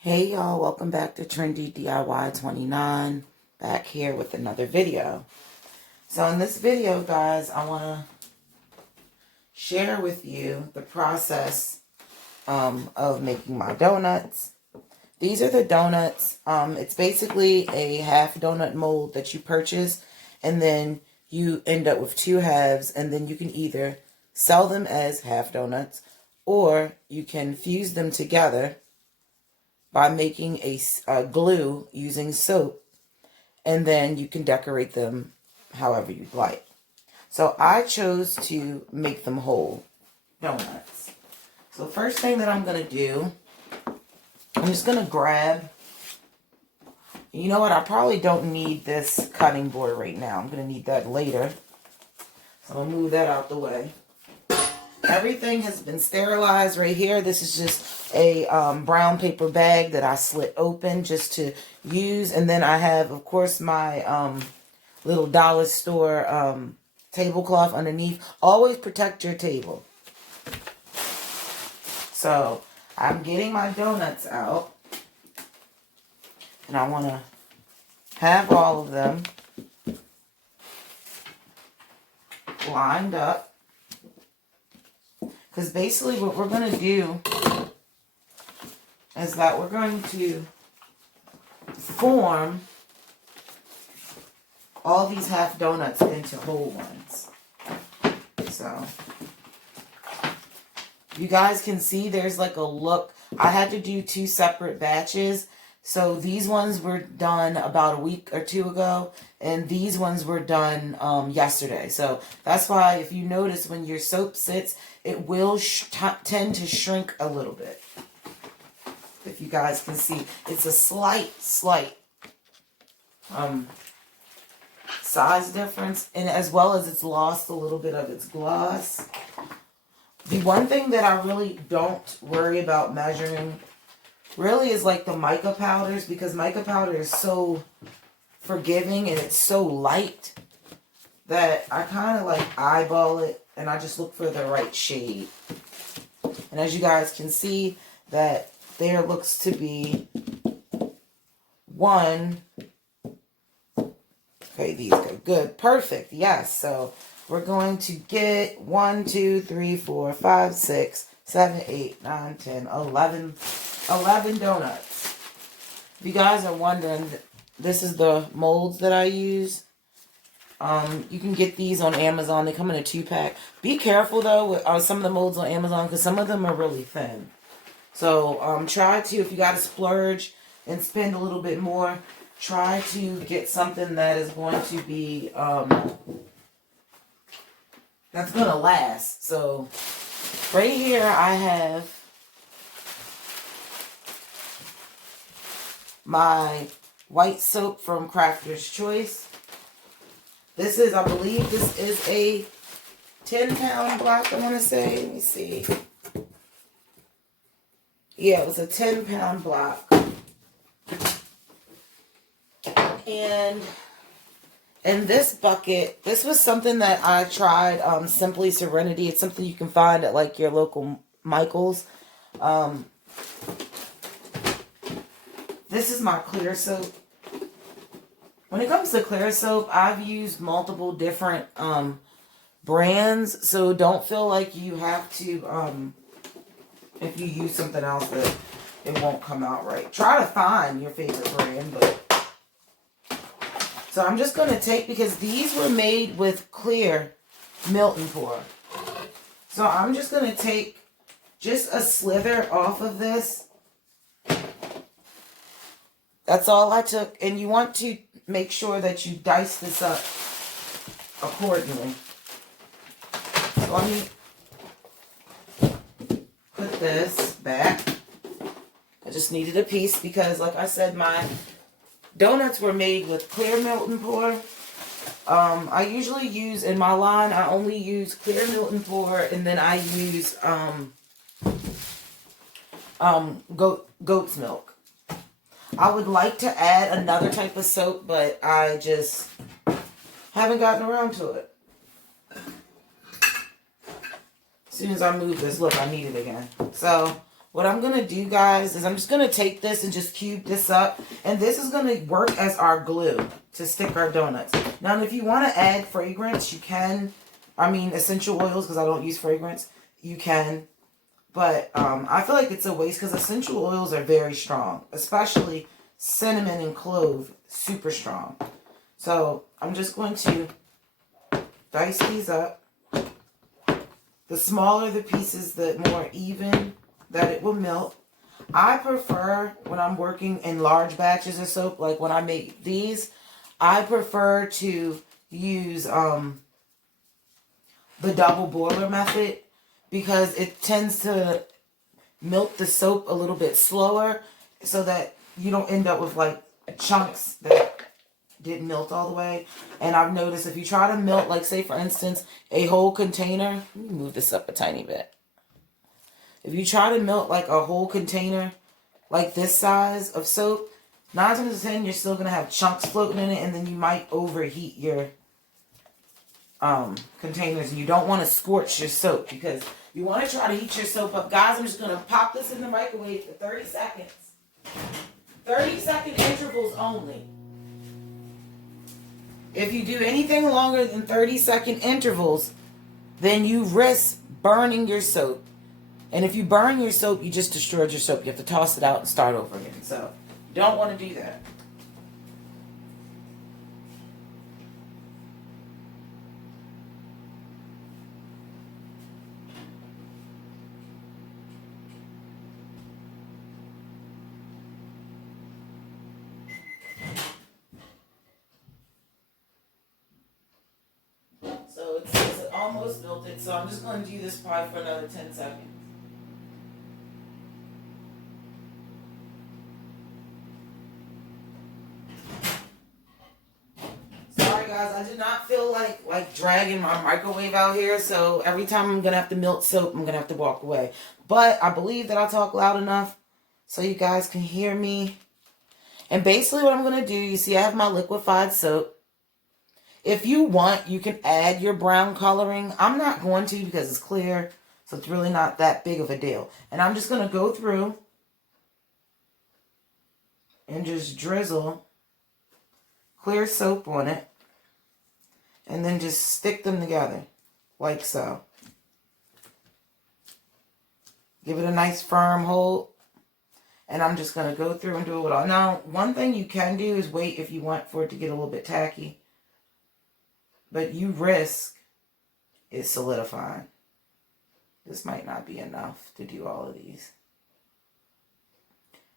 Hey y'all, welcome back to Trendy DIY 29. Back here with another video. So in this video, guys, I want to share with you the process of making my donuts. These are the donuts. It's basically a half donut mold that you purchase, and then you end up with two halves, and then you can either sell them as half donuts, or you can fuse them together by making a glue using soap, and then you can decorate them however you'd like. So I chose to make them whole donuts. So the first thing that I'm going to do, I'm just going to grab, you know what, I probably don't need this cutting board right now. I'm going to need that later. So I'll move that out the way. Everything has been sterilized right here. This is just a brown paper bag that I slit open just to use. And then I have, of course, my little dollar store tablecloth underneath. Always protect your table. So I'm getting my donuts out. And I want to have all of them lined up. Because basically what we're going to do is that we're going to form all these half donuts into whole ones. So you guys can see there's like a look. I had to do two separate batches. So these ones were done about a week or two ago, and these ones were done yesterday. So that's why if you notice when your soap sits, it will tend to shrink a little bit. If you guys can see, it's a slight size difference, and as well as it's lost a little bit of its gloss. The one thing that I really don't worry about measuring really is like the mica powders, because mica powder is so forgiving and it's so light that I kind of like eyeball it and I just look for the right shade. And as you guys can see, that there looks to be one. Okay, these go good. Perfect. Yes. So we're going to get 1, 2, 3, 4, 5, 6, 7, 8, 9, 10, 11 donuts. If you guys are wondering, this is the molds that I use. You can get these on Amazon. They come in a 2-pack. Be careful though with some of the molds on Amazon, because some of them are really thin. So try to, if you got to splurge and spend a little bit more, try to get something that is going to be that's going to last. So right here I have my white soap from Crafter's Choice. This is, I believe this is a 10-pound block, I want to say. Let me see. Yeah, it was a 10-pound block. And in this bucket, this was something that I tried, Simply Serenity. It's something you can find at like your local Michael's. This is my clear soap. When it comes to clear soap, I've used multiple different brands, so don't feel like you have to, if you use something else, that it won't come out right. Try to find your favorite brand, but... So I'm just going to take, because these were made with clear Milton Pour. So I'm just going to take just a slither off of this. That's all I took. And you want to make sure that you dice this up accordingly. So let me put this back. I just needed a piece because, like I said, my donuts were made with clear Milton Pour. I usually use, in my line, I only use clear Milton Pour, and then I use goat's milk. I would like to add another type of soap, but I just haven't gotten around to it. As soon as I move this, look, I need it again. So what I'm going to do, guys, is I'm just going to take this and just cube this up. And this is going to work as our glue to stick our donuts. Now, if you want to add fragrance, you can. I mean, essential oils, because I don't use fragrance. You can. But I feel like it's a waste because essential oils are very strong. Especially cinnamon and clove. Super strong. So, I'm just going to dice these up. The smaller the pieces, the more even that it will melt. I prefer, when I'm working in large batches of soap, like when I make these, I prefer to use the double boiler method because it tends to melt the soap a little bit slower so that you don't end up with like chunks that didn't melt all the way. And I've noticed if you try to melt, like say for instance, a whole container, let me move this up a tiny bit. If you try to melt like a whole container, like this size of soap, 9 times out of 10 you're still going to have chunks floating in it, and then you might overheat your containers, and you don't want to scorch your soap because you want to try to heat your soap up. Guys, I'm just going to pop this in the microwave for 30 seconds. 30-second intervals only. If you do anything longer than 30-second intervals, then you risk burning your soap. And if you burn your soap, you just destroyed your soap. You have to toss it out and start over again. So, you don't want to do that. So, it's almost melted. So, I'm just going to do this probably for another 10 seconds. Guys, I did not feel like dragging my microwave out here, so every time I'm gonna have to melt soap, I'm gonna have to walk away. But I believe that I talk loud enough so you guys can hear me. And basically what I'm gonna do, you see I have my liquefied soap. If you want, you can add your brown coloring. I'm not going to because it's clear, so it's really not that big of a deal. And I'm just gonna go through and just drizzle clear soap on it. And then just stick them together, like so. Give it a nice firm hold. And I'm just going to go through and do it all. Now, one thing you can do is wait if you want for it to get a little bit tacky. But you risk it solidifying. This might not be enough to do all of these.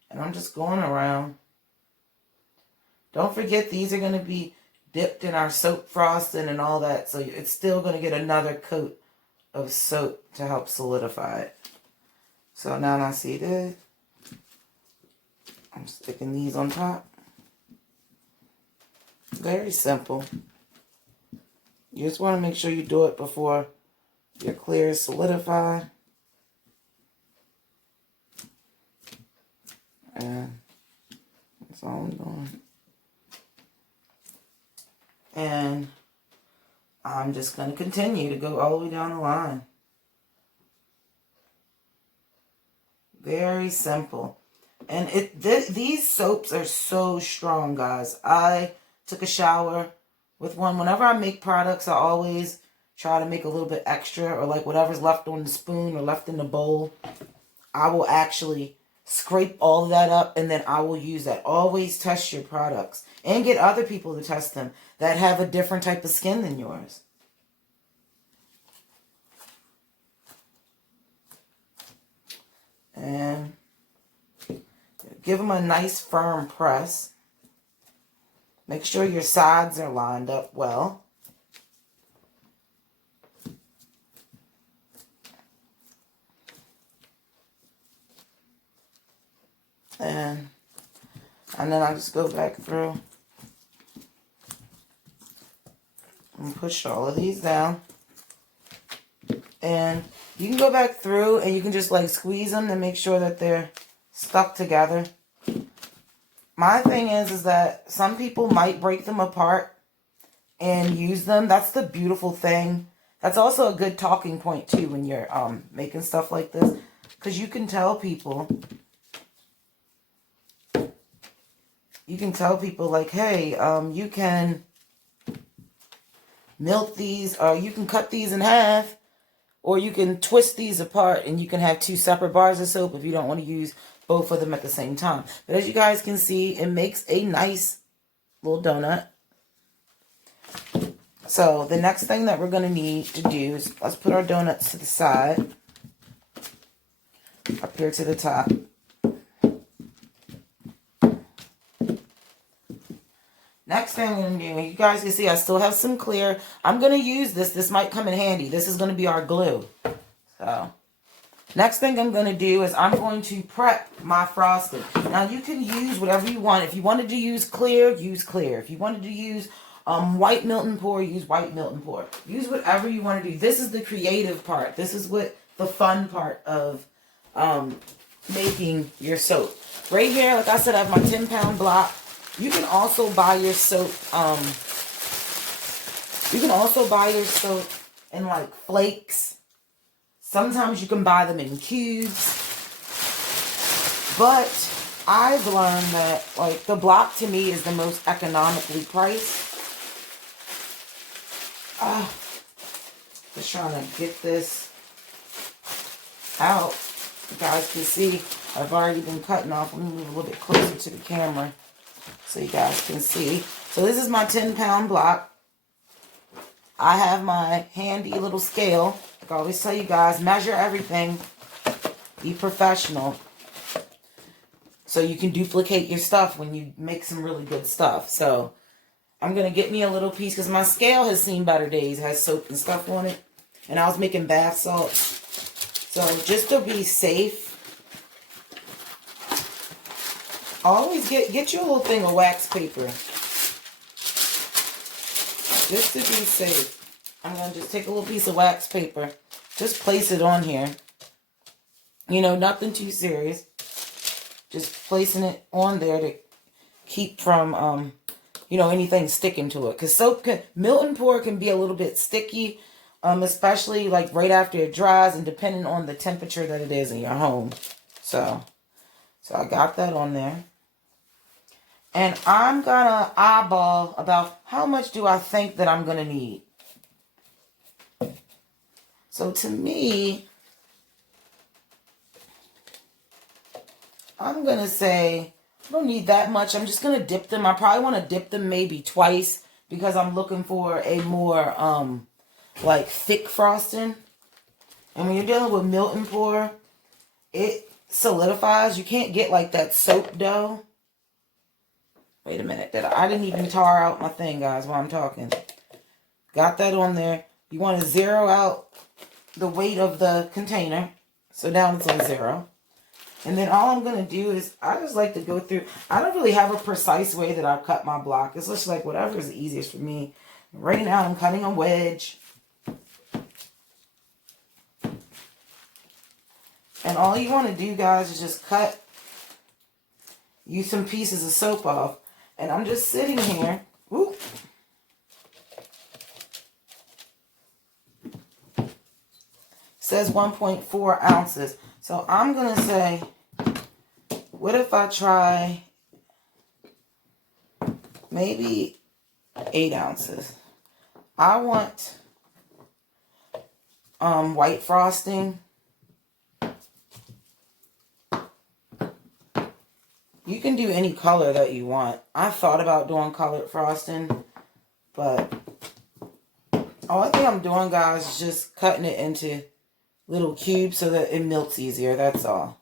And I'm just going around. Don't forget, these are going to be dipped in our soap frosting and all that, so it's still going to get another coat of soap to help solidify it. So now I see this. I'm sticking these on top. Very simple. You just want to make sure you do it before your clear is solidified. And that's all I'm doing. And I'm just going to continue to go all the way down the line. Very simple. And these soaps are so strong, guys. I took a shower with one. Whenever I make products, I always try to make a little bit extra, or like whatever's left on the spoon or left in the bowl, I will actually scrape all of that up, and then I will use that. Always test your products and get other people to test them that have a different type of skin than yours. And give them a nice firm press. Make sure your sides are lined up well. And then I just go back through and push all of these down. And you can go back through and you can just like squeeze them to make sure that they're stuck together. My thing is that some people might break them apart and use them. That's the beautiful thing. That's also a good talking point too when you're making stuff like this. Because you can tell people, like, hey, you can melt these, or you can cut these in half, or you can twist these apart and you can have 2 separate bars of soap if you don't want to use both of them at the same time. But as you guys can see, it makes a nice little donut. So the next thing that we're going to need to do is, let's put our donuts to the side, up here to the top. Next thing I'm going to do, you guys can see I still have some clear. I'm going to use this. This might come in handy. This is going to be our glue. So next thing I'm going to do is I'm going to prep my frosting. Now you can use whatever you want. If you wanted to use clear, use clear. If you wanted to use white melt and pour, use white melt and pour. Use whatever you want to do. This is the creative part. This is what the fun part of making your soap. Right here, like I said, I have my 10-pound block. You can also buy your soap. You can also buy your soap in like flakes. Sometimes you can buy them in cubes. But I've learned that like the block to me is the most economically priced. Just trying to get this out. You guys can see I've already been cutting off. Let me move a little bit closer to the camera so you guys can see. So this is my 10-pound block. I have my handy little scale. Like I always tell you guys, measure everything. Be professional. So you can duplicate your stuff when you make some really good stuff. So I'm going to get me a little piece because my scale has seen better days. It has soap and stuff on it. And I was making bath salts. So just to be safe, always get your little thing of wax paper. Just to be safe. I'm going to just take a little piece of wax paper. Just place it on here. You know, nothing too serious. Just placing it on there to keep from, you know, anything sticking to it. Because soap can, melt and pour can be a little bit sticky. Especially like right after it dries and depending on the temperature that it is in your home. So I got that on there. And I'm going to eyeball about how much do I think that I'm going to need. So to me, I'm going to say, I don't need that much. I'm just going to dip them. I probably want to dip them maybe twice because I'm looking for a more, like thick frosting. And when you're dealing with melt and pour, it solidifies. You can't get like that soap dough. Wait a minute. I didn't even tar out my thing, guys, while I'm talking. Got that on there. You want to zero out the weight of the container. So now it's on 0. And then all I'm going to do is, I just like to go through. I don't really have a precise way that I cut my block. It's just like whatever is the easiest for me. Right now I'm cutting a wedge. And all you want to do, guys, is just use some pieces of soap off. And I'm just sitting here. Whoop. Says 1.4 ounces. So I'm going to say, what if I try maybe 8 ounces? I want white frosting. You can do any color that you want. I thought about doing colored frosting, but all I think I'm doing, guys, is just cutting it into little cubes so that it melts easier. That's all.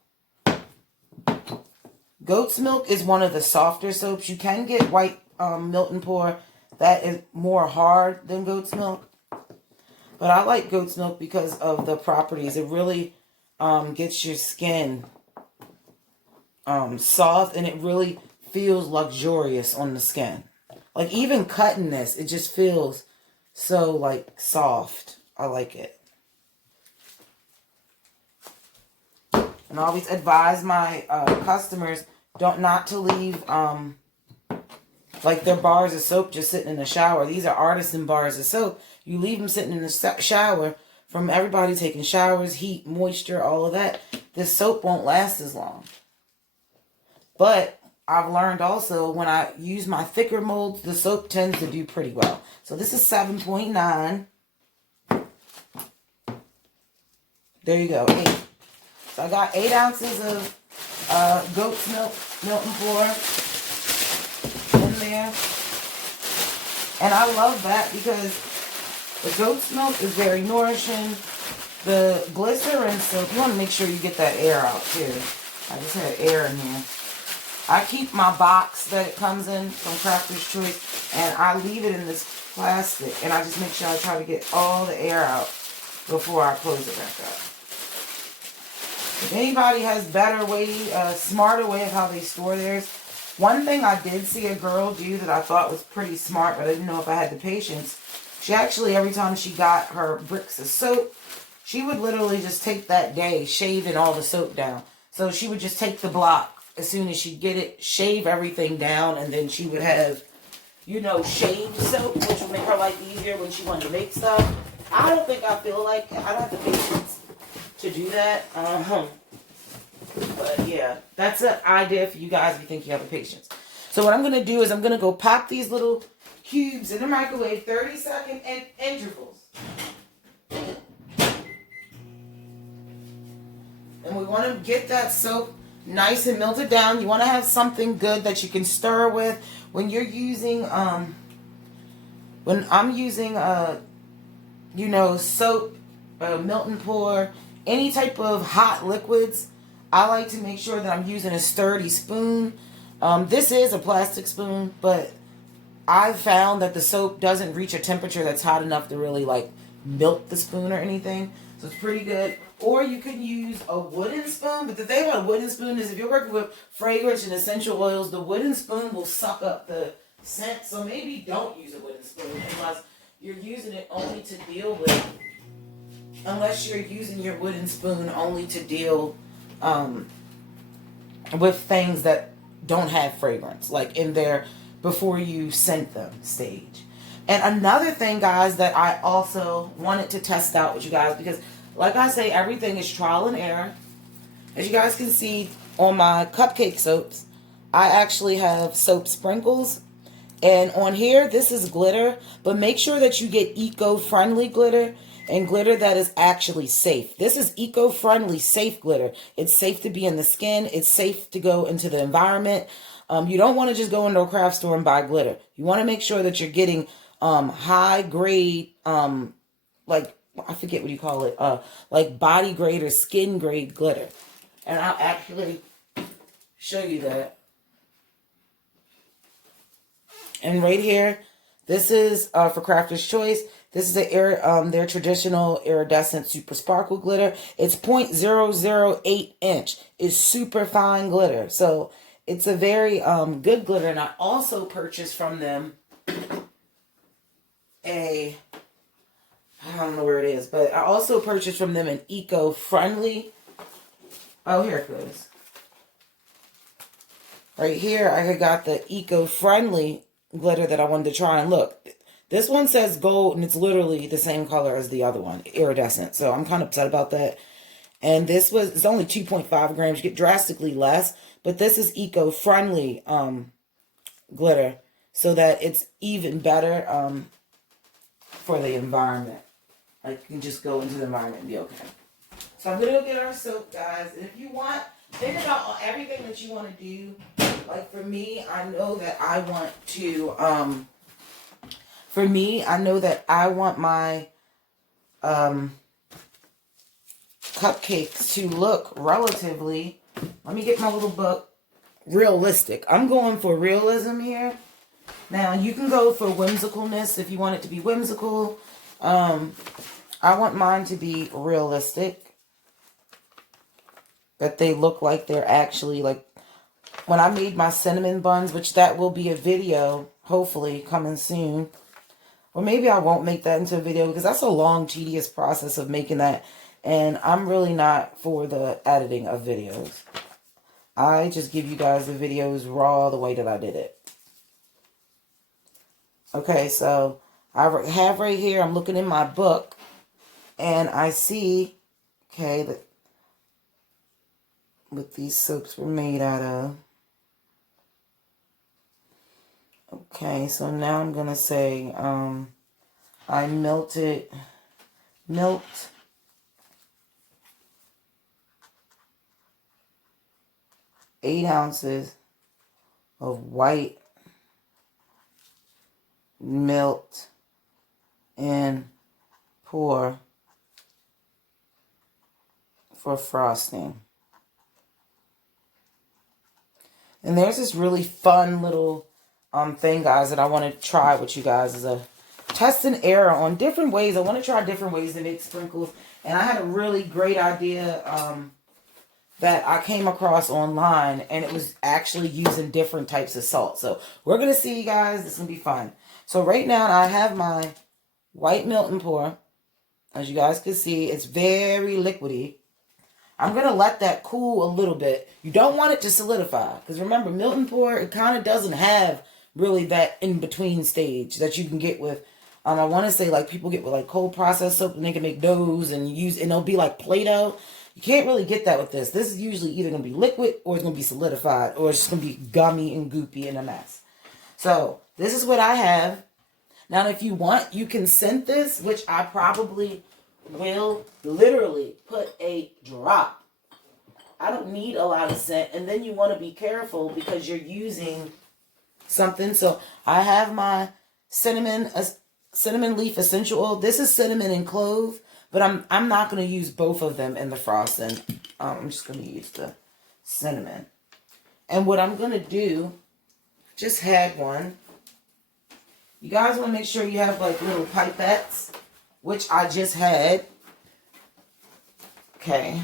Goat's milk is one of the softer soaps. You can get white melt and pour. That is more hard than goat's milk. But I like goat's milk because of the properties. It really gets your skin soft, and it really feels luxurious on the skin. Like even cutting this, it just feels so like soft. I like it. And I always advise my customers not to leave like their bars of soap just sitting in the shower. These are artisan bars of soap. You leave them sitting in the shower from everybody taking showers, heat, moisture, all of that, this soap won't last as long. But I've learned also when I use my thicker molds, the soap tends to do pretty well. So this is 7.9. There you go, 8. So I got 8 ounces of goat's milk, Milton Pour in there. And I love that because the goat's milk is very nourishing. The glycerin soap, you want to make sure you get that air out too. I just had air in here. I keep my box that it comes in from Crafter's Choice, and I leave it in this plastic, and I just make sure I try to get all the air out before I close it back up. If anybody has better way, smarter way of how they store theirs, one thing I did see a girl do that I thought was pretty smart, but I didn't know if I had the patience. She actually, every time she got her bricks of soap, she would literally just take that day shaving all the soap down. So she would just take the block as soon as she'd get it, shave everything down, and then she would have, you know, shaved soap, which would make her life easier when she wanted to make stuff. I don't think I feel like I don't have the patience to do that. But yeah, that's an idea for you guys if you think you have the patience. So what I'm going to do is I'm going to go pop these little cubes in the microwave, 30-second intervals. And we want to get that soap nice and melted down. You want to have something good that you can stir with. When you're using, when I'm using, you know, soap, Milton Pour, any type of hot liquids, I like to make sure that I'm using a sturdy spoon. This is a plastic spoon, but I've found that the soap doesn't reach a temperature that's hot enough to really like melt the spoon or anything. So it's pretty good. Or you can use a wooden spoon. But the thing about a wooden spoon is if you're working with fragrance and essential oils, the wooden spoon will suck up the scent. So maybe don't use a wooden spoon unless you're using it only to deal with, unless you're using your wooden spoon only to deal with things that don't have fragrance, like in there before you scent them stage. And another thing, guys, that I also wanted to test out with you guys, because like I say, everything is trial and error. As you guys can see on my cupcake soaps, I actually have soap sprinkles. And on here, this is glitter. But make sure that you get eco-friendly glitter and glitter that is actually safe. This is eco-friendly, safe glitter. It's safe to be in the skin. It's safe to go into the environment. You don't want to just go into a craft store and buy glitter. You want to make sure that you're getting high grade, like, I forget what you call it, like body grade or skin grade glitter. And I'll actually show you that. And right here, this is for Crafter's Choice. This is their traditional iridescent super sparkle glitter. It's 0.008 inch. It's super fine glitter. So it's a very good glitter. And I also purchased from them I don't know where it is, but I also purchased from them an eco-friendly. Oh, here it goes. Right here, I got the eco-friendly glitter that I wanted to try. And look, this one says gold, and it's literally the same color as the other one, iridescent. So I'm kind of upset about that. And it's only 2.5 grams. You get drastically less, but this is eco-friendly glitter, so that it's even better for the environment. Like, you can just go into the environment and be okay. So I'm going to go get our soap, guys. And if you want, think about everything that you want to do. Like, for me, I know that I want to, my cupcakes to look relatively, let me get my little book, realistic. I'm going for realism here. Now, you can go for whimsicalness if you want it to be whimsical. I want mine to be realistic. That they look like they're actually, like, when I made my cinnamon buns, which that will be a video, hopefully, coming soon. Or maybe I won't make that into a video, because that's a long, tedious process of making that. And I'm really not for the editing of videos. I just give you guys the videos raw the way that I did it. Okay, so I have right here, I'm looking in my book. And I see, okay, that what these soaps were made out of. Okay, so now I'm going to say I milked 8 ounces of white milk and pour for frosting. And there's this really fun little thing, guys, that I want to try with you guys as a test and error on different ways. I want to try different ways to make sprinkles. And I had a really great idea that I came across online, and it was actually using different types of salt. So we're going to see, guys. This is going to be fun. So right now I have my white milk and pour. As you guys can see, it's very liquidy. I'm going to let that cool a little bit. You don't want it to solidify. Because remember, milk and pour, it kind of doesn't have really that in-between stage that you can get with, I want to say, like, people get with, like, cold processed soap, and they can make doughs and it'll be like Play-Doh. You can't really get that with this. This is usually either going to be liquid, or it's going to be solidified, or it's just going to be gummy and goopy and a mess. So, this is what I have. Now, if you want, you can scent this, which I probably will literally put a drop. I don't need a lot of scent. And then you want to be careful because you're using something. So I have my cinnamon leaf essential oil. This is cinnamon and clove, but I'm not going to use both of them in the frosting. I'm just going to use the cinnamon. And what I'm going to do, just had one. You guys want to make sure you have like little pipettes, which I just had. Okay.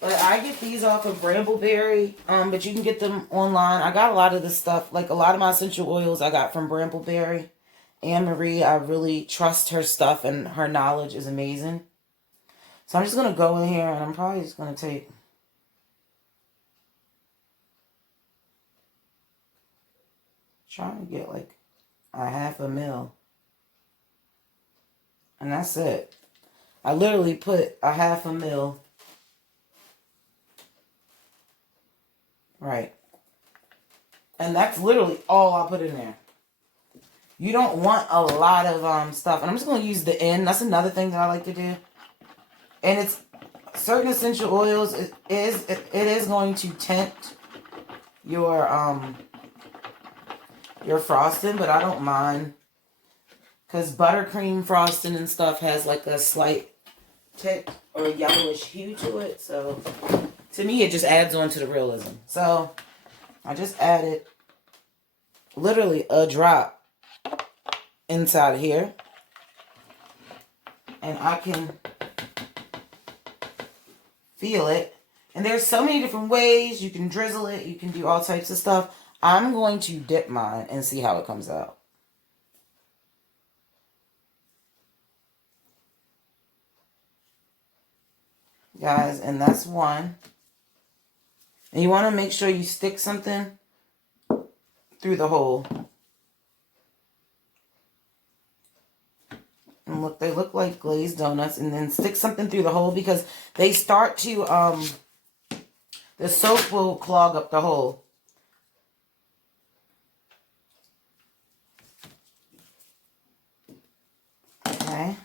But I get these off of Brambleberry, but you can get them online. I got a lot of this stuff, like a lot of my essential oils I got from Brambleberry. Anne Marie, I really trust her stuff, and her knowledge is amazing. So I'm just going to go in here, and I'm probably just going to take trying to get like a 1/2 ml. And that's it. I literally put a 1/2 ml. Right. And that's literally all I put in there. You don't want a lot of stuff. And I'm just going to use the end. That's another thing that I like to do. And it's certain essential oils. It is going to tint your frosting, but I don't mind. Because buttercream frosting and stuff has like a slight tint or yellowish hue to it. So to me, it just adds on to the realism. So I just added literally a drop inside here. And I can feel it. And there's so many different ways. You can drizzle it. You can do all types of stuff. I'm going to dip mine and see how it comes out. Guys, and that's one. And you want to make sure you stick something through the hole. And look, they look like glazed donuts. And then stick something through the hole because they start to, the soap will clog up the hole. Okay.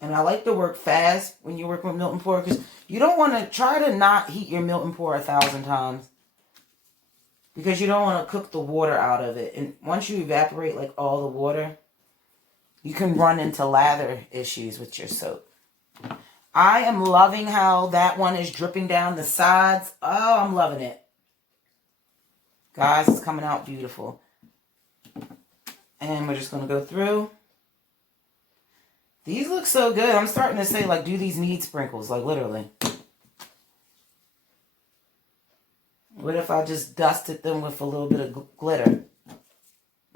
And I like to work fast when you work with melt and pour because you don't want to try to not heat your melt and pour 1,000 times because you don't want to cook the water out of it. And once you evaporate like all the water, you can run into lather issues with your soap. I am loving how that one is dripping down the sides. Oh, I'm loving it. Guys, it's coming out beautiful. And we're just going to go through. These look so good. I'm starting to say, like, do these need sprinkles? Like, literally. What if I just dusted them with a little bit of glitter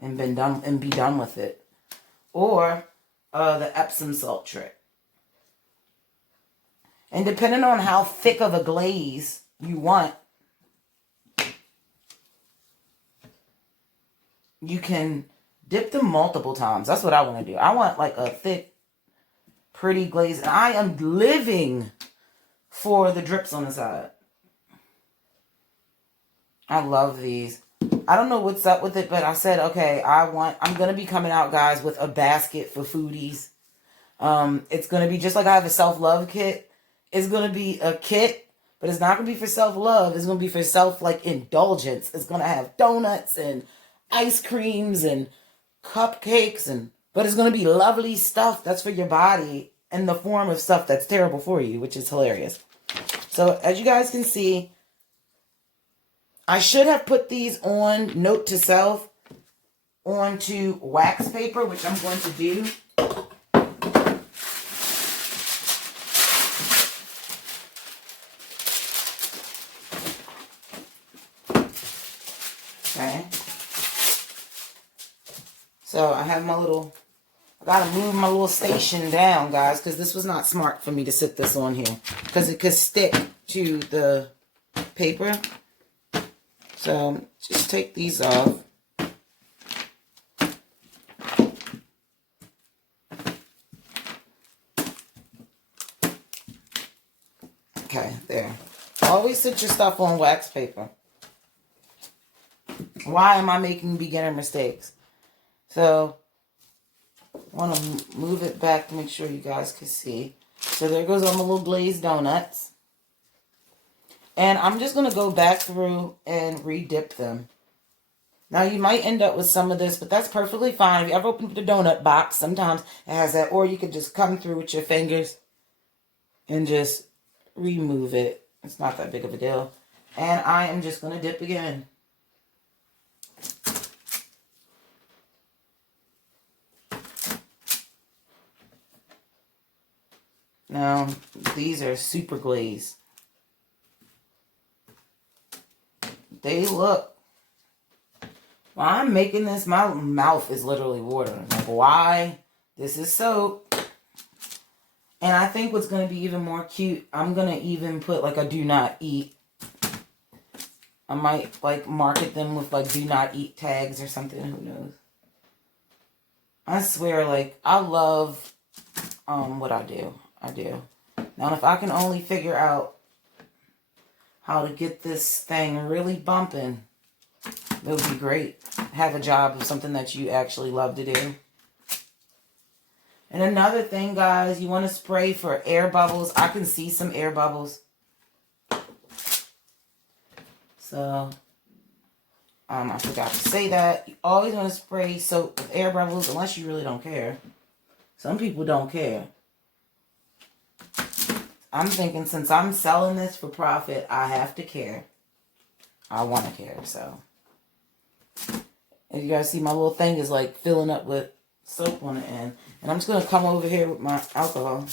and be done with it? Or the Epsom salt trick. And depending on how thick of a glaze you want, you can Dip them multiple times. That's what I want to do. I want like a thick, pretty glaze. And I am living for the drips on the side. I love these. I don't know what's up with it, but I said, okay, I'm going to be coming out, guys, with a basket for foodies. It's going to be just like I have a self-love kit. It's going to be a kit, but it's not going to be for self-love. It's going to be for indulgence. It's going to have donuts and ice creams and cupcakes, but it's going to be lovely stuff that's for your body in the form of stuff that's terrible for you, which is hilarious. So as you guys can see, I should have put these on note to self onto wax paper, which I'm going to do. Okay. So I have my little, I gotta move my little station down, guys, because this was not smart for me to sit this on here, because it could stick to the paper. So just take these off. Okay, there. Always sit your stuff on wax paper. Why am I making beginner mistakes? So I want to move it back to make sure you guys can see. So there goes all my little glazed donuts. And I'm just going to go back through and re-dip them. Now, you might end up with some of this, but that's perfectly fine. If you ever open the donut box, sometimes it has that. Or you could just come through with your fingers and just remove it. It's not that big of a deal. And I am just going to dip again. Now, these are super glazed. They look... While I'm making this, my mouth is literally watering. Like, why? This is soap. And I think what's going to be even more cute, I'm going to even put like a do not eat. I might like market them with like do not eat tags or something. Who knows? I swear, like, I love what I do. I do. Now, if I can only figure out how to get this thing really bumping, it would be great. Have a job of something that you actually love to do. And another thing, guys, you want to spray for air bubbles. I can see some air bubbles. So, I forgot to say that. You always want to spray soap with air bubbles unless you really don't care. Some people don't care. I'm thinking since I'm selling this for profit, I have to care. I want to care, so. As you guys see, my little thing is like filling up with soap on the end. And I'm just going to come over here with my alcohol.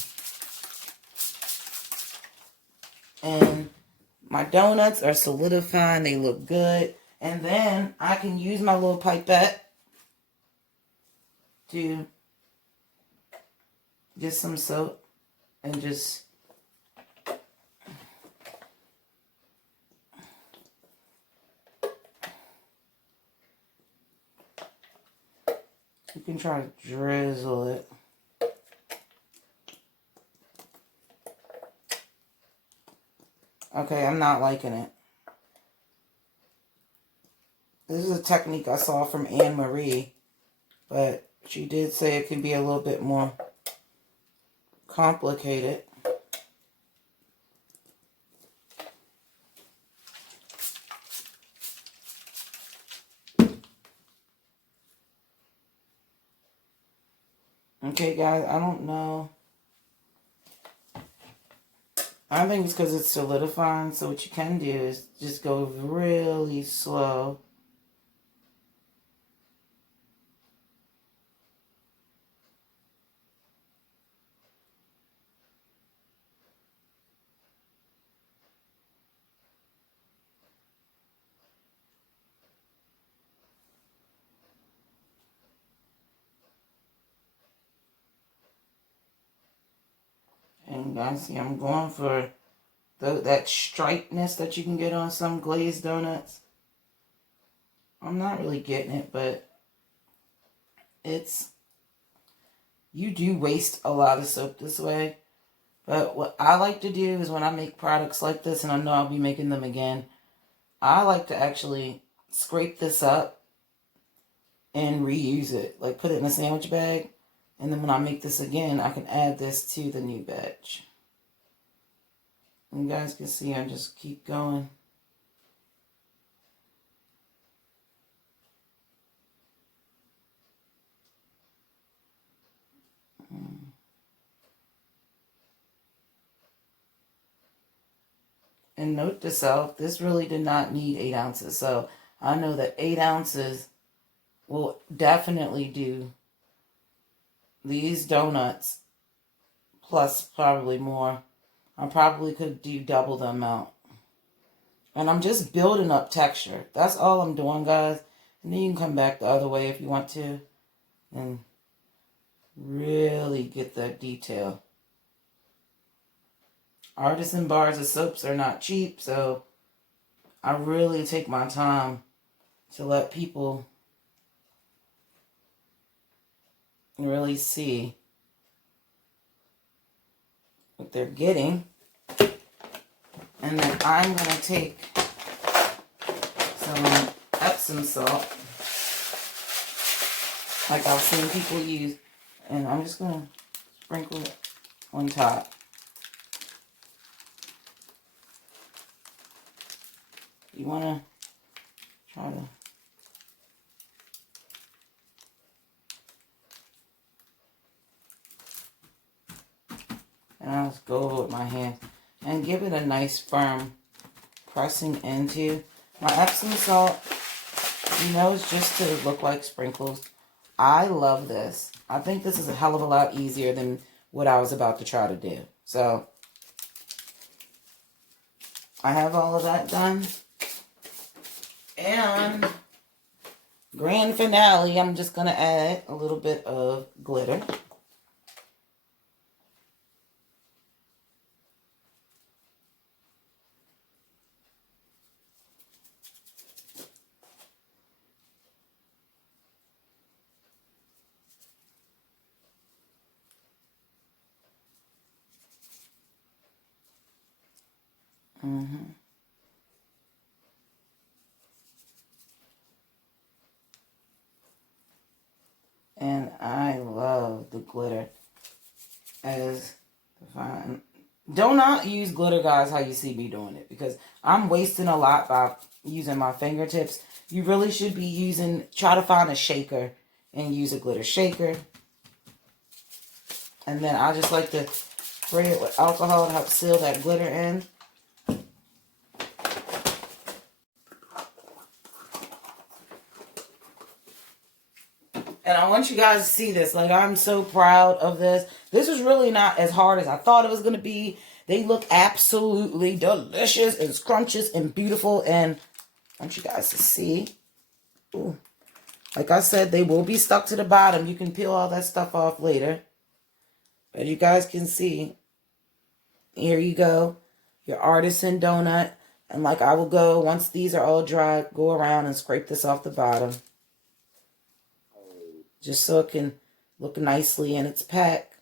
And my donuts are solidifying. They look good. And then I can use my little pipette to get some soap and just... You can try to drizzle it. Okay, I'm not liking it. This is a technique I saw from Anne Marie, but she did say it can be a little bit more complicated. Okay, guys, I don't know. I think it's because it's solidifying. So what you can do is just go really slow. And guys, see, I'm going for that stripeness that you can get on some glazed donuts. I'm not really getting it, but you do waste a lot of soap this way. But what I like to do is when I make products like this, and I know I'll be making them again, I like to actually scrape this up and reuse it. Like put it in a sandwich bag. And then when I make this again, I can add this to the new batch. And you guys can see I just keep going. And note to self, this really did not need 8 ounces. So I know that 8 ounces will definitely do these donuts plus probably more. I probably could do double the amount. And I'm just building up texture. That's all I'm doing, guys. And then you can come back the other way if you want to. And really get that detail. Artisan bars of soaps are not cheap, so I really take my time to let people really see what they're getting. And then I'm going to take some Epsom salt, like I've seen people use, and I'm just going to sprinkle it on top. You want to try to and I'll just go over with my hands and give it a nice firm pressing into. My Epsom salt, you know, is just to look like sprinkles. I love this. I think this is a hell of a lot easier than what I was about to try to do. So I have all of that done. And grand finale, I'm just going to add a little bit of glitter. And I love the glitter as defined. Do not use glitter, guys, how you see me doing it, because I'm wasting a lot by using my fingertips. You really should be try to find a shaker and use a glitter shaker. And then I just like to spray it with alcohol to help seal that glitter in. And I want you guys to see this. Like, I'm so proud of this. This is really not as hard as I thought it was going to be. They look absolutely delicious and scrumptious and beautiful. And I want you guys to see. Ooh. Like I said, they will be stuck to the bottom. You can peel all that stuff off later. But you guys can see. Here you go. Your artisan donut. And like I will go, once these are all dry, go around and scrape this off the bottom. Just so it can look nicely in its pack.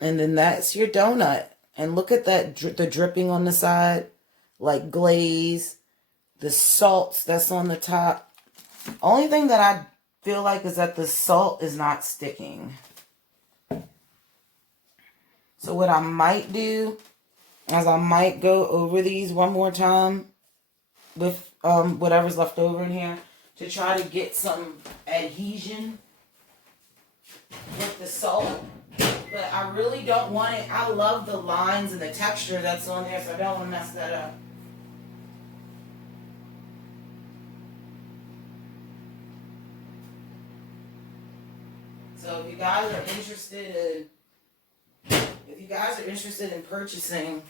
And then that's your donut. And look at that, the dripping on the side, like glaze, the salt that's on the top. Only thing that I feel like is that the salt is not sticking. So what I might do is I might go over these one more time with whatever's left over in here to try to get some adhesion with the salt. But I really don't want it. I love the lines and the texture that's on there, so I don't want to mess that up. So if you guys are interested in purchasing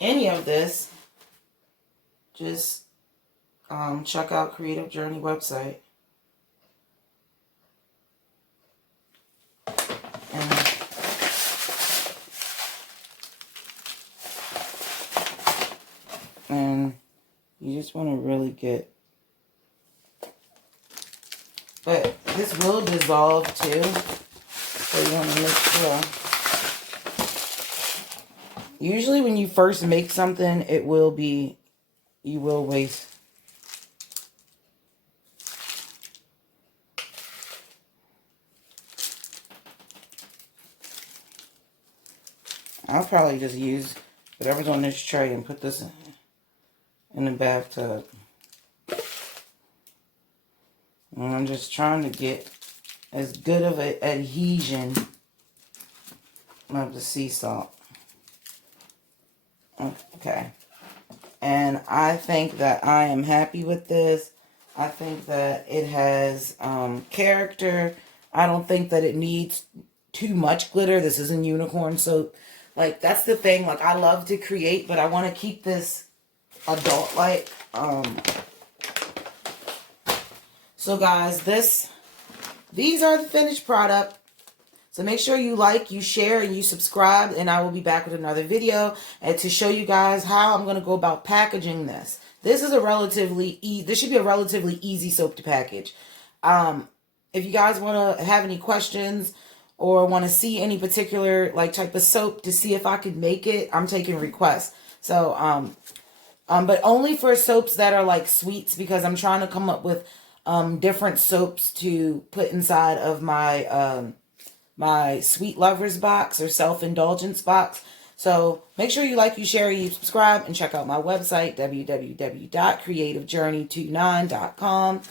any of this, just check out Creative Journey website. And you just want to really get This will dissolve too, so you want to make sure. Usually when you first make something, you will waste. I'll probably just use whatever's on this tray and put this in the bathtub. And I'm just trying to get as good of an adhesion of the sea salt. Okay. And I think that I am happy with this. I think that it has character. I don't think that it needs too much glitter. This isn't unicorn soap. Like, that's the thing. Like, I love to create, but I want to keep this adult-like. So, guys, these are the finished product. So make sure you like, you share, and you subscribe, and I will be back with another video and to show you guys how I'm going to go about packaging this. This is this should be a relatively easy soap to package. If you guys want to have any questions or want to see any particular type of soap to see if I could make it, I'm taking requests. So, but only for soaps that are like sweets, because I'm trying to come up with different soaps to put inside of my my sweet lovers box or self-indulgence box. So make sure you like, you share, you subscribe, and check out my website, www.creativejourney29.com.